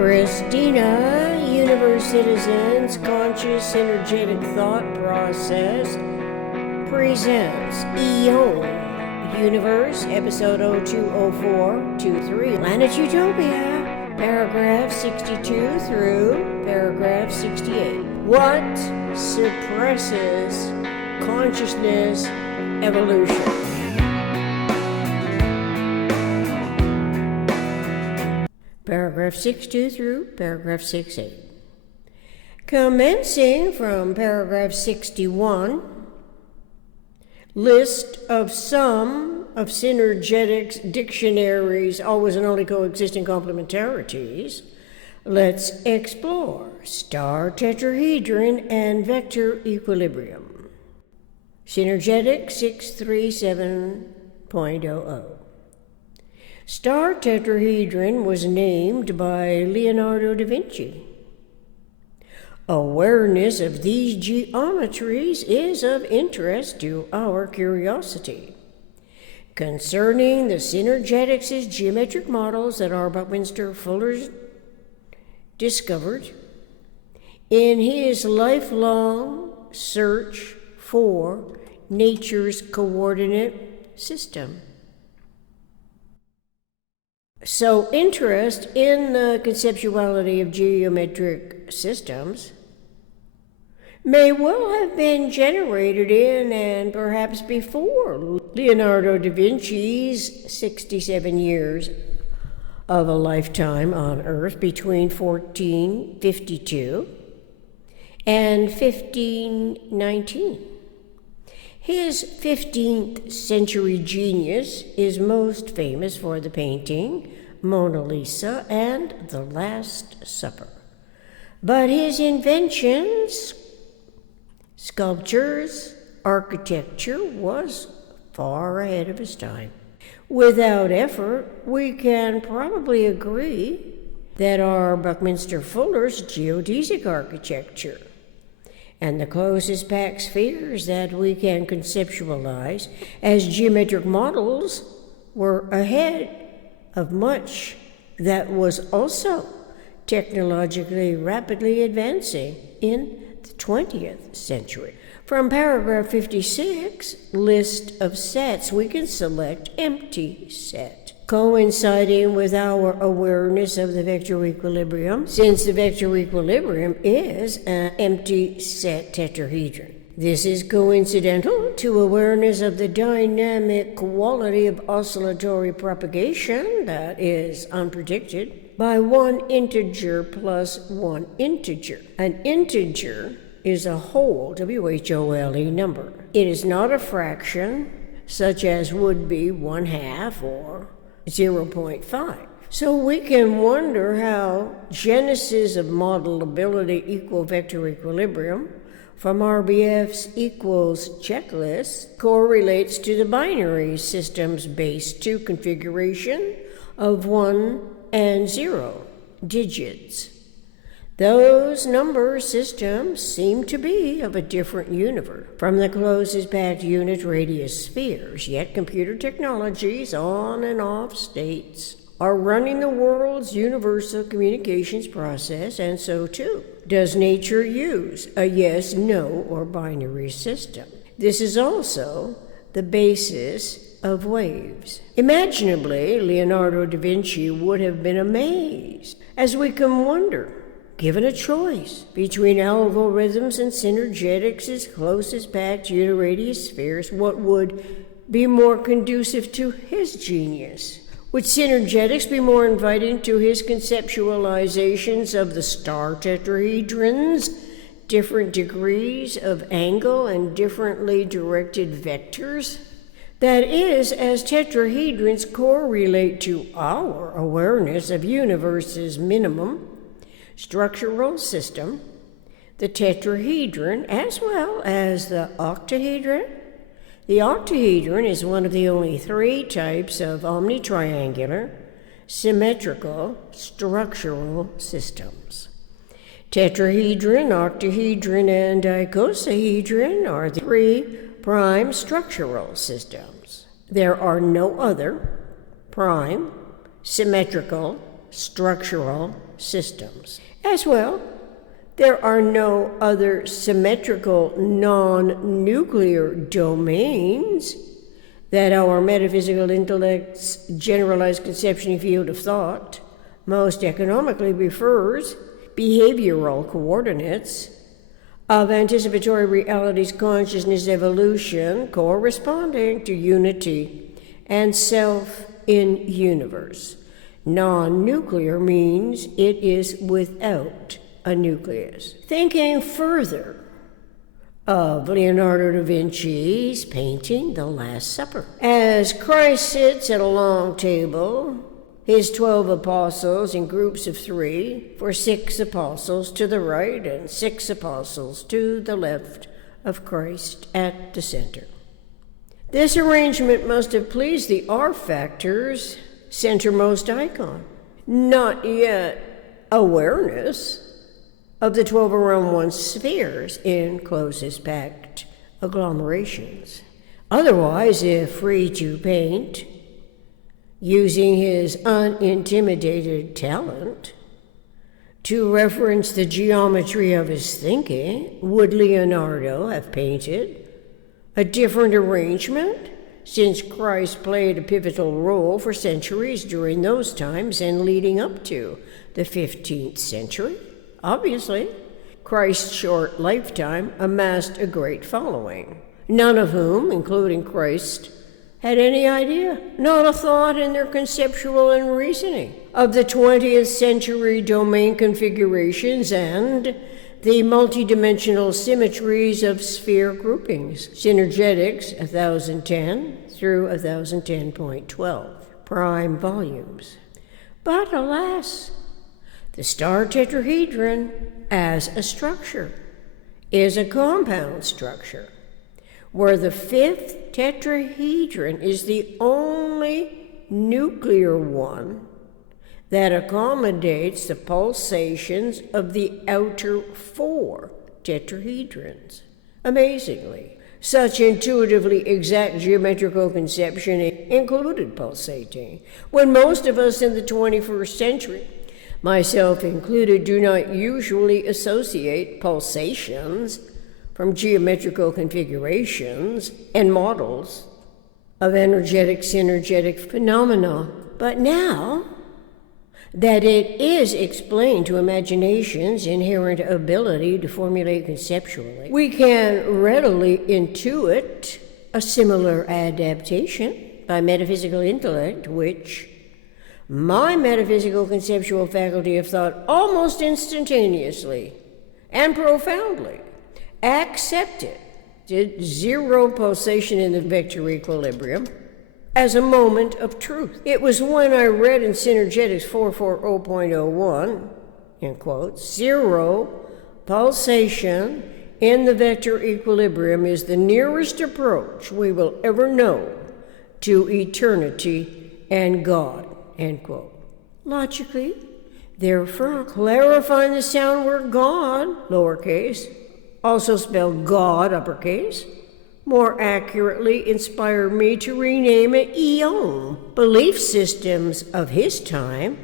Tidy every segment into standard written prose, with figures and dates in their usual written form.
Christina, Universe Citizens Conscious Synergetic Thought Process presents EON Universe, episode 020423, Planet Utopia, paragraph 62 through paragraph 68. What suppresses consciousness evolution? Paragraph 62 through paragraph 68. Commencing from paragraph 61, list of some of Synergetics Dictionary's always and only coexisting complementarities, let's explore Star Tetrahedron and Vector Equilibrium. Synergetics 637.00. Star Tetrahedron was named by Leonardo da Vinci. Awareness of these geometries is of interest to our curiosity. Concerning the Synergetics' geometric models that our Buckminster Fuller discovered in his lifelong search for nature's coordinate system. So interest in the conceptuality of geometric systems may well have been generated in and perhaps before Leonardo da Vinci's 67 years of a lifetime on Earth between 1452 and 1519. His 15th century genius is most famous for the painting Mona Lisa and The Last Supper. But his inventions, sculptures, architecture was far ahead of his time. Without effort, we can probably agree that our Buckminster Fuller's geodesic architecture and the closest packed spheres that we can conceptualize as geometric models were ahead of much that was also technologically rapidly advancing in the 20th century. From paragraph 56, list of sets, we can select empty set, coinciding with our awareness of the vector equilibrium, since the vector equilibrium is an empty set tetrahedron. This is coincidental to awareness of the dynamic quality of oscillatory propagation that is unpredicted by one integer plus one integer. An integer is a whole, W-H-O-L-E number. It is not a fraction, such as would be 1/2 or 0.5. So we can wonder how genesis of modelability equal vector equilibrium from RBF's equals checklist correlates to the binary system's base 2 configuration of 1 and 0 digits. Those number systems seem to be of a different universe from the closest packed unit radius spheres, yet computer technologies on and off states are running the world's universal communications process, and so too does nature use a yes, no, or binary system. This is also the basis of waves. Imaginably, Leonardo da Vinci would have been amazed, as we can wonder, given a choice between algorithms and Synergetics' closest packed uniradius spheres, what would be more conducive to his genius? Would Synergetics be more inviting to his conceptualizations of the star tetrahedrons, different degrees of angle and differently directed vectors? That is, as tetrahedrons correlate to our awareness of universe's minimum structural system, the tetrahedron as well as the octahedron. The octahedron is one of the only 3 types of omnitriangular, symmetrical structural systems. Tetrahedron, octahedron, and icosahedron are the 3 prime structural systems. There are no other prime, symmetrical, structural systems. As well, there are no other symmetrical non-nuclear domains that our metaphysical intellect's generalized conception field of thought most economically refers behavioral coordinates of anticipatory realities consciousness evolution corresponding to unity and self in universe. Non-nuclear means it is without a nucleus. Thinking further of Leonardo da Vinci's painting, The Last Supper. As Christ sits at a long table, his 12 apostles in groups of 3, for 6 apostles to the right and 6 apostles to the left of Christ at the center. This arrangement must have pleased the R Factor's centermost icon. Not yet awareness of the 12 around 1 spheres in closest packed agglomerations. Otherwise, if free to paint, using his unintimidated talent to reference the geometry of his thinking, would Leonardo have painted a different arrangement, since Christ played a pivotal role for centuries during those times and leading up to the 15th century? Obviously, Christ's short lifetime amassed a great following, none of whom, including Christ, had any idea, not a thought in their conceptual and reasoning, of the 20th century domain configurations and the multidimensional symmetries of sphere groupings. Synergetics 1010 through 1010.12, prime volumes. But alas, the star tetrahedron as a structure is a compound structure, where the 5th tetrahedron is the only nuclear one that accommodates the pulsations of the outer 4 tetrahedrons. Amazingly, such intuitively exact geometrical conception included pulsating, when most of us in the 21st century, myself included, do not usually associate pulsations from geometrical configurations and models of energetic synergetic phenomena. But now that it is explained to imagination's inherent ability to formulate conceptually, we can readily intuit a similar adaptation by metaphysical intellect, which my metaphysical conceptual faculty of thought almost instantaneously and profoundly accepted zero pulsation in the vector equilibrium as a moment of truth. It was when I read in Synergetics 440.01, in quotes, zero pulsation in the vector equilibrium is the nearest approach we will ever know to eternity and God, end quote. Logically, therefore, clarifying the sound word God, lowercase, also spelled God, uppercase, more accurately inspired me to rename it Eon. Belief systems of his time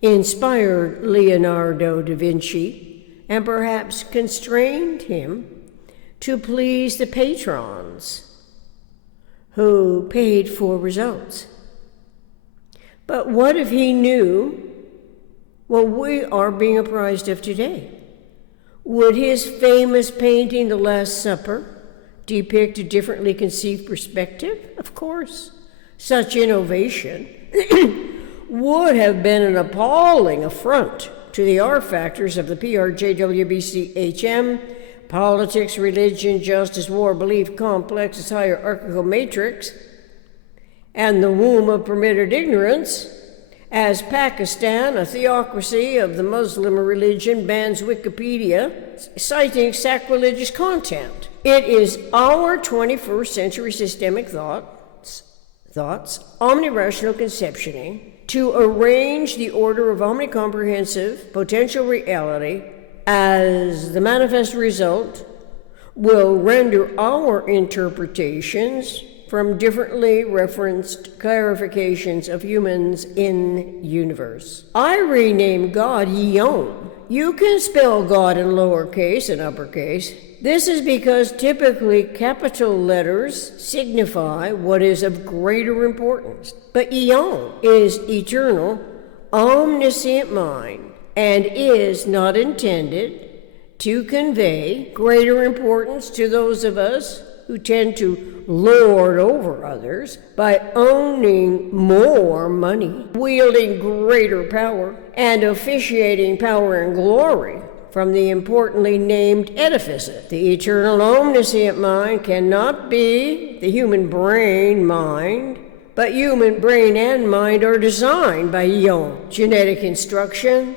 inspired Leonardo da Vinci and perhaps constrained him to please the patrons who paid for results. But what if he knew what we are being apprised of today? Would his famous painting, The Last Supper, depict a differently conceived perspective? Of course. Such innovation would have been an appalling affront to the R factors of the PRJWBCHM, politics, religion, justice, war, belief, complex, hierarchical matrix, and the womb of permitted ignorance, as Pakistan, a theocracy of the Muslim religion, bans Wikipedia, citing sacrilegious content. It is our 21st century systemic thoughts, omnirational conceptioning, to arrange the order of omnicomprehensive potential reality as the manifest result will render our interpretations from differently referenced clarifications of humans in universe. I rename God Yon. You can spell God in lowercase and uppercase. This is because typically capital letters signify what is of greater importance. But Yon is eternal, omniscient mind, and is not intended to convey greater importance to those of us who tend to lord over others by owning more money, wielding greater power, and officiating power and glory from the importantly named edifices. The eternal omniscient mind cannot be the human brain mind, but human brain and mind are designed by Yon, genetic instruction,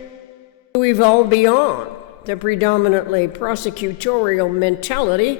to evolve beyond the predominantly prosecutorial mentality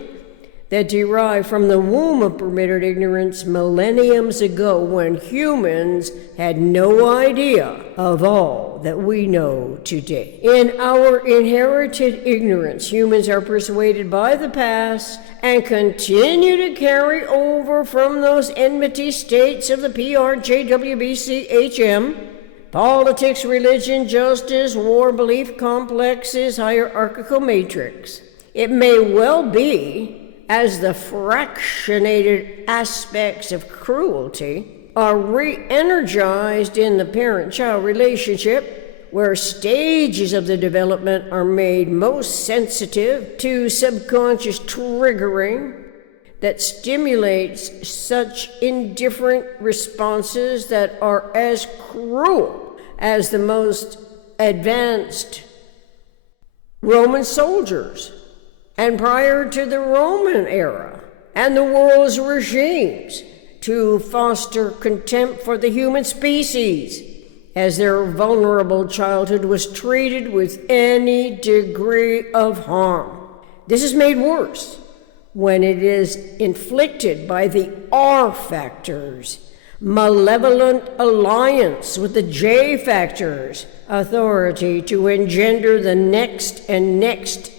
that derived from the womb of permitted ignorance millenniums ago, when humans had no idea of all that we know today. In our inherited ignorance, humans are persuaded by the past and continue to carry over from those enmity states of the PRJWBCHM, politics, religion, justice, war, belief complexes, hierarchical matrix. It may well be as the fractionated aspects of cruelty are re-energized in the parent-child relationship, where stages of the development are made most sensitive to subconscious triggering that stimulates such indifferent responses that are as cruel as the most advanced Roman soldiers, and prior to the Roman era, and the world's regimes to foster contempt for the human species, as their vulnerable childhood was treated with any degree of harm. This is made worse when it is inflicted by the R factors, malevolent alliance with the J factors, authority to engender the next and next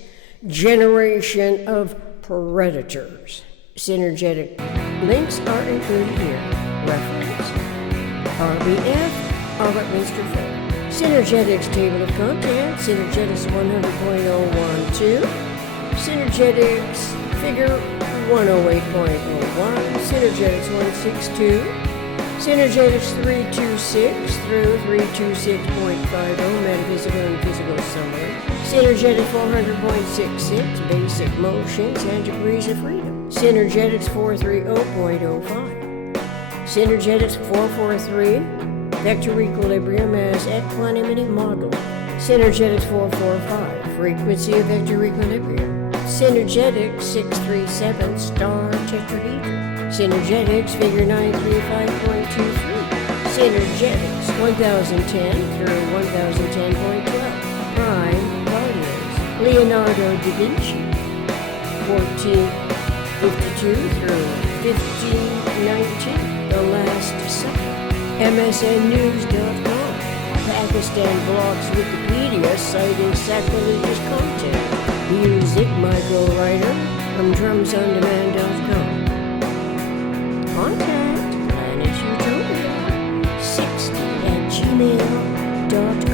generation of predators. Synergetic links are included here. Reference: RBF, Buckminster Fuller. Synergetics table of contents: Synergetics 100.012, Synergetics figure 108.01, Synergetics 162, Synergetics 326 through 326.50, metaphysical and physical summary. Synergetics 400.66, basic motions and degrees of freedom. Synergetics 430.05. Synergetics 443, vector equilibrium as equanimity model. Synergetics 445, frequency of vector equilibrium. Synergetics 637, Star Tetrahedron. Synergetics figure 935.23. Synergetics 1010 through 1010.12. Prime values: Leonardo da Vinci 1452 through 1519. The Last Supper. MSNnews.com. Pakistan blocks Wikipedia citing sacrilegious content. Music, Michael Ryder from drumsondemand.com. Contact planetutopia60@gmail.com.